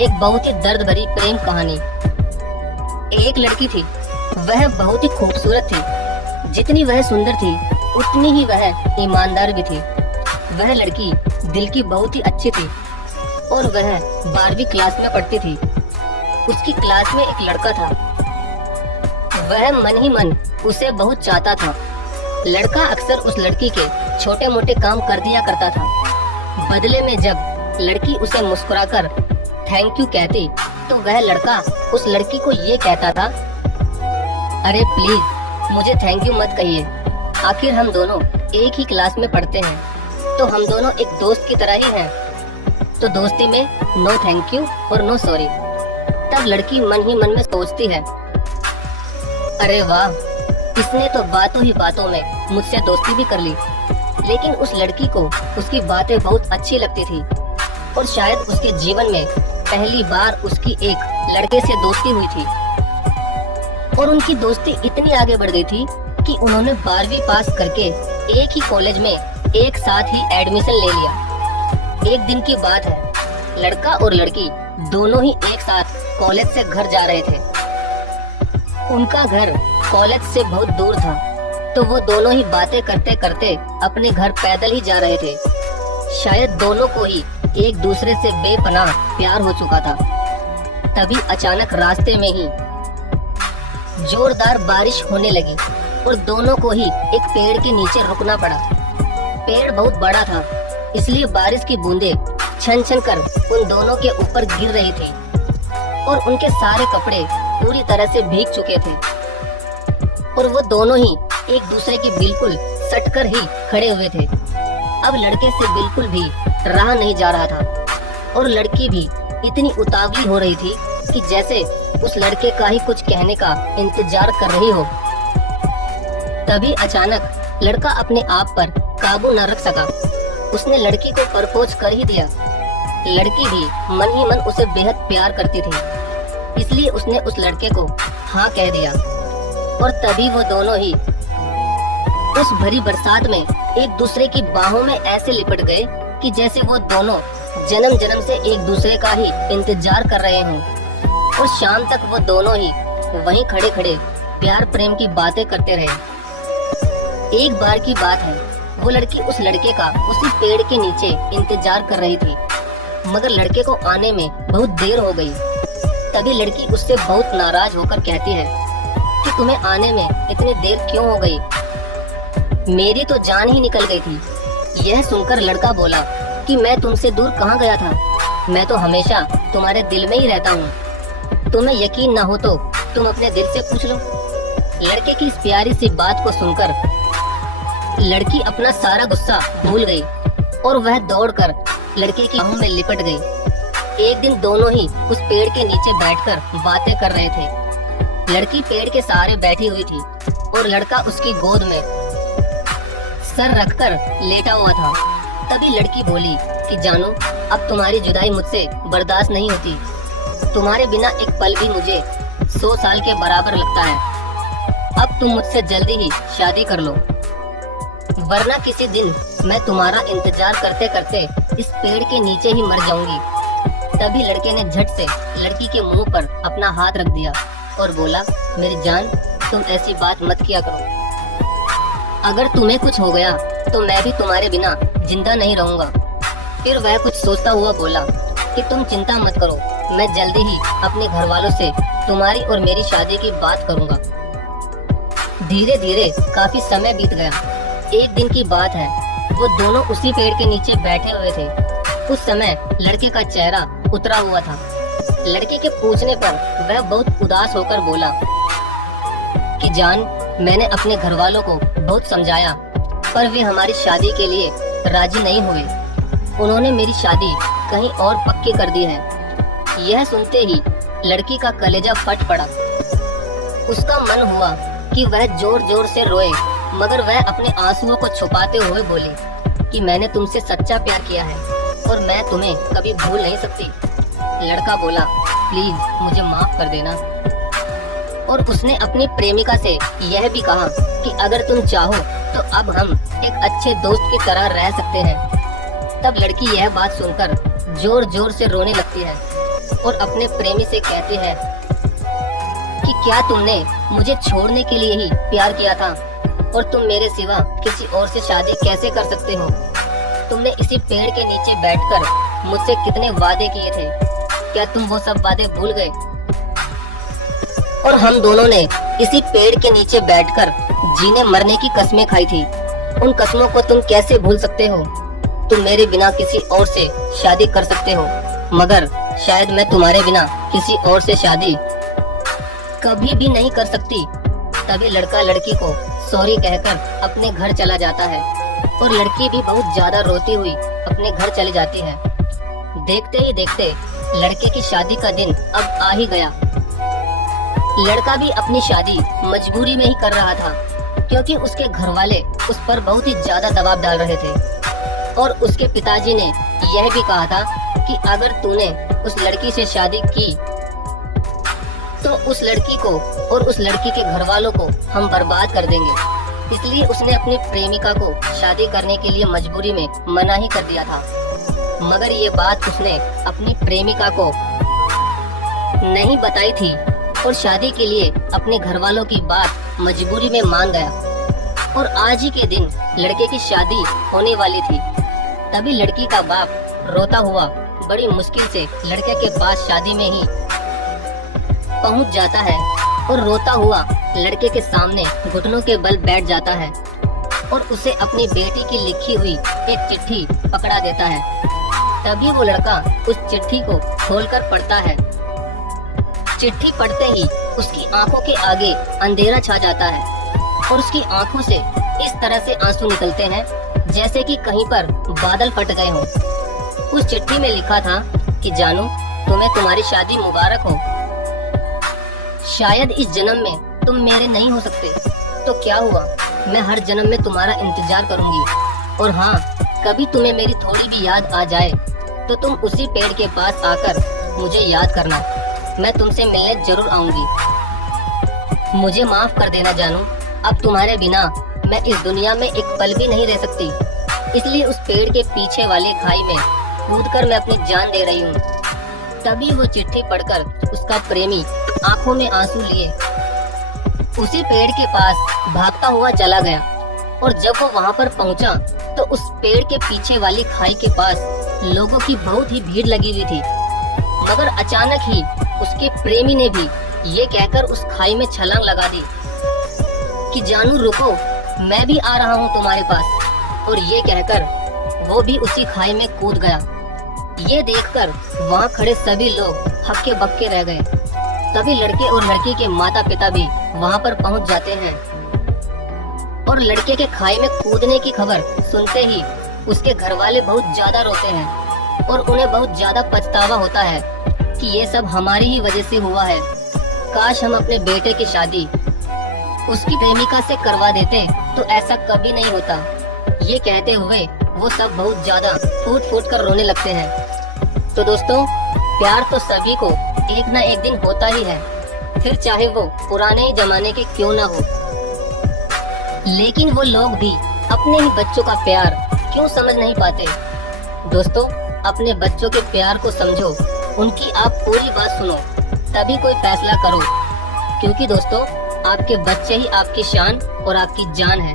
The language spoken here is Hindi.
एक बहुत ही दर्द भरी प्रेम कहानी। एक लड़की थी, वह बहुत ही खूबसूरत थी। जितनी वह सुंदर थी उतनी ही वह ईमानदार भी थी। वह लड़की दिल की बहुत ही अच्छी थी और वह 12वीं क्लास में पढ़ती थी। उसकी क्लास में एक लड़का था। वह मन ही मन उसे बहुत चाहता था। लड़का अक्सर उस लड़की के छोटे मोटे काम कर दिया करता था। बदले में जब लड़की उसे मुस्कुराकर थैंक यू कहती तो वह लड़का उस लड़की को ये कहता था, अरे प्लीज मुझे थैंक यू मत कहिए, आखिर हम दोनों एक ही क्लास में पढ़ते हैं, तो हम दोनों एक दोस्त की तरह ही हैं। तो दोस्ती में नो थैंक यू और नो सॉरी। तब लड़की मन ही मन में सोचती है, अरे वाह, इसने तो बातों ही बातों में मुझसे दोस्ती भी कर ली। लेकिन उस लड़की को उसकी बातें बहुत अच्छी लगती थी और शायद उसके जीवन में पहली बार उसकी एक लड़के से दोस्ती हुई थी। और उनकी दोस्ती इतनी आगे बढ़ गई थी कि उन्होंने 12वीं पास करके एक ही कॉलेज में एक साथ ही एडमिशन ले लिया। एक दिन की बात है, लड़का और लड़की दोनों ही एक साथ कॉलेज से घर जा रहे थे। उनका घर कॉलेज से बहुत दूर था, तो वो दोनों ही बातें करते करते अपने घर पैदल ही जा रहे थे। शायद दोनों को ही एक दूसरे से बेपनाह प्यार हो चुका था। तभी अचानक रास्ते में ही जोरदार बारिश होने लगी और दोनों को ही एक पेड़ के नीचे रुकना पड़ा। पेड़ बहुत बड़ा था, इसलिए बारिश की बूंदें छन छन कर उन दोनों के ऊपर गिर रही थी और उनके सारे कपड़े पूरी तरह से भीग चुके थे। और वो दोनों ही एक दूसरे की बिल्कुल सटकर ही खड़े हुए थे। अब लड़के से बिल्कुल भी रहा नहीं जा रहा था और लड़की भी इतनी उतावली हो रही थी कि जैसे उस लड़के का ही कुछ कहने का इंतजार कर रही हो। तभी अचानक लड़का अपने आप पर काबू न रख सका। उसने लड़की को प्रपोज कर ही दिया। लड़की भी मन ही मन उसे बेहद प्यार करती थी, इसलिए उसने उस लड़के को हाँ कह दिया। और तभी वो दोनों ही उस भरी बरसात में एक दूसरे की बाहों में ऐसे लिपट गए कि जैसे वो दोनों जन्म जन्म से एक दूसरे का ही इंतजार कर रहे हों। और शाम तक वो दोनों ही वहीं खड़े खड़े प्यार प्रेम की बातें करते रहे। एक बार की बात है, वो लड़की उस लड़के का उसी पेड़ के नीचे इंतजार कर रही थी, मगर लड़के को आने में बहुत देर हो गई। तभी लड़की उससे बहुत नाराज होकर कहती है कि तुम्हें आने में इतनी देर क्यों हो गई? मेरी तो जान ही निकल गई थी। यह सुनकर लड़का बोला कि मैं तुमसे दूर कहाँ गया था, मैं तो हमेशा तुम्हारे दिल में ही रहता हूँ। तुम्हें यकीन ना हो तो तुम अपने दिल से पूछ लो। लड़के की इस प्यारी सी बात को सुनकर लड़की अपना सारा गुस्सा भूल गई और वह दौड़कर लड़के की बाहों में लिपट गई। एक दिन दोनों ही उस पेड़ के नीचे बैठकर बातें कर रहे थे। लड़की पेड़ के सहारे बैठी हुई थी और लड़का उसकी गोद में सर रखकर लेटा हुआ था। तभी लड़की बोली कि जानू, अब तुम्हारी जुदाई मुझसे बर्दाश्त नहीं होती। तुम्हारे बिना एक पल भी मुझे 100 साल के बराबर लगता है। अब तुम मुझसे जल्दी ही शादी कर लो, वरना किसी दिन मैं तुम्हारा इंतजार करते करते इस पेड़ के नीचे ही मर जाऊंगी। तभी लड़के ने झट से लड़की के मुंह पर अपना हाथ रख दिया और बोला, मेरी जान, तुम ऐसी बात मत किया करो। अगर तुम्हें कुछ हो गया तो मैं भी तुम्हारे बिना जिंदा नहीं रहूंगा। फिर वह कुछ सोचता हुआ बोला कि तुम चिंता मत करो, मैं जल्दी ही अपने घर वालों से तुम्हारी और मेरी शादी की बात करूंगा। धीरे धीरे काफी समय बीत गया। एक दिन की बात है, वो दोनों उसी पेड़ के नीचे बैठे हुए थे। उस समय लड़के का चेहरा उतरा हुआ था। लड़के के पूछने पर वह बहुत उदास होकर बोला कि जान, मैंने अपने घर वालों को बहुत समझाया, पर वे हमारी शादी के लिए राजी नहीं हुए। उन्होंने मेरी शादी कहीं और पक्की कर दी है। यह सुनते ही लड़की का कलेजा फट पड़ा। उसका मन हुआ कि वह जोर जोर से रोए, मगर वह अपने आंसुओं को छुपाते हुए बोली कि मैंने तुमसे सच्चा प्यार किया है और मैं तुम्हें कभी भूल नहीं सकती। लड़का बोला, प्लीज मुझे माफ कर देना। और उसने अपनी प्रेमिका से यह भी कहा कि अगर तुम चाहो तो अब हम एक अच्छे दोस्त की तरह रह सकते हैं। तब लड़की यह बात सुनकर जोर जोर से रोने लगती है और अपने प्रेमी से कहती है कि क्या तुमने मुझे छोड़ने के लिए ही प्यार किया था और तुम मेरे सिवा किसी और से शादी कैसे कर सकते हो? तुमने इसी पेड़ के नीचे बैठकर मुझसे कितने वादे किए थे, क्या तुम वो सब वादे भूल गए? और हम दोनों ने इसी पेड़ के नीचे बैठकर जीने मरने की कस्में खाई थी। उन कस्मों को तुम कैसे भूल सकते हो? तुम मेरे बिना किसी और से शादी कर सकते हो, मगर शायद मैं तुम्हारे बिना किसी और से शादी कभी भी नहीं कर सकती। तभी लड़का लड़की को सॉरी कहकर अपने घर चला जाता है और लड़की भी बहुत ज्यादा रोती हुई अपने घर चली जाती है। देखते ही देखते लड़के की शादी का दिन अब आ ही गया। लड़का भी अपनी शादी मजबूरी में ही कर रहा था, क्योंकि उसके घर वाले उस पर बहुत ही ज्यादा दबाव डाल रहे थे और उसके पिताजी ने यह भी कहा था कि अगर तूने उस लड़की से शादी की तो उस लड़की को और उस लड़की के घर वालों को हम बर्बाद कर देंगे। इसलिए उसने अपनी प्रेमिका को शादी करने के लिए मजबूरी में मना ही कर दिया था। मगर ये बात उसने अपनी प्रेमिका को नहीं बताई थी और शादी के लिए अपने घर वालों की बात मजबूरी में मान गया। और आज ही के दिन लड़के की शादी होने वाली थी। तभी लड़की का बाप रोता हुआ बड़ी मुश्किल से लड़के के पास शादी में ही पहुंच जाता है और रोता हुआ लड़के के सामने घुटनों के बल बैठ जाता है और उसे अपनी बेटी की लिखी हुई एक चिट्ठी पकड़ा देता है। तभी वो लड़का उस चिट्ठी को खोलकर पढ़ता है। चिट्ठी पढ़ते ही उसकी आंखों के आगे अंधेरा छा जाता है और उसकी आंखों से इस तरह से आंसू निकलते हैं जैसे कि कहीं पर बादल फट गए हों। उस चिट्ठी में लिखा था कि जानू, तुम्हें तुम्हारी शादी मुबारक हो। शायद इस जन्म में तुम मेरे नहीं हो सकते, तो क्या हुआ, मैं हर जन्म में तुम्हारा इंतजार करूंगी। और हाँ, कभी तुम्हें मेरी थोड़ी भी याद आ जाए तो तुम उसी पेड़ के पास आकर मुझे याद करना, मैं तुमसे मिलने जरूर आऊंगी। मुझे माफ कर देना जानू, अब तुम्हारे बिना मैं इस दुनिया में एक पल भी नहीं रह सकती। इसलिए उस पेड़ के पीछे वाले खाई में कूदकर मैं अपनी जान दे रही हूँ। तभी वो चिट्ठी पढ़कर उसका प्रेमी आंखों में आंसू लिए उसी पेड़ के पास भागता हुआ चला गया। और जब वो वहाँ पर पहुँचा तो उस पेड़ के पीछे वाली खाई के पास लोगों की बहुत ही भीड़ लगी हुई थी। मगर अचानक ही उसके प्रेमी ने भी ये कहकर उस खाई में छलांग लगा दी कि जानू रुको, मैं भी आ रहा हूँ तुम्हारे पास। और ये कहकर वो भी उसी खाई में कूद गया। ये देखकर वहाँ खड़े सभी लोग हक्के बक्के रह गए। तभी लड़के और लड़की के माता पिता भी वहाँ पर पहुँच जाते हैं और लड़के के खाई में कूदने की खबर सुनते ही उसके घर वाले बहुत ज्यादा रोते हैं और उन्हें बहुत ज्यादा पछतावा होता है कि ये सब हमारी ही वजह से हुआ है। काश हम अपने बेटे की शादी उसकी प्रेमिका से करवा देते तो ऐसा कभी नहीं होता। ये कहते हुए वो सब बहुत ज्यादा फूट फूट कर रोने लगते हैं। तो दोस्तों, प्यार तो सभी को एक ना एक दिन होता ही है, फिर चाहे वो पुराने ही जमाने के क्यों ना हो। लेकिन वो लोग भी अपने ही बच्चों का प्यार क्यों समझ नहीं पाते। दोस्तों, अपने बच्चों के प्यार को समझो, उनकी आप पूरी बात सुनो, तभी कोई फैसला करो। क्योंकि दोस्तों, आपके बच्चे ही आपकी शान और आपकी जान है।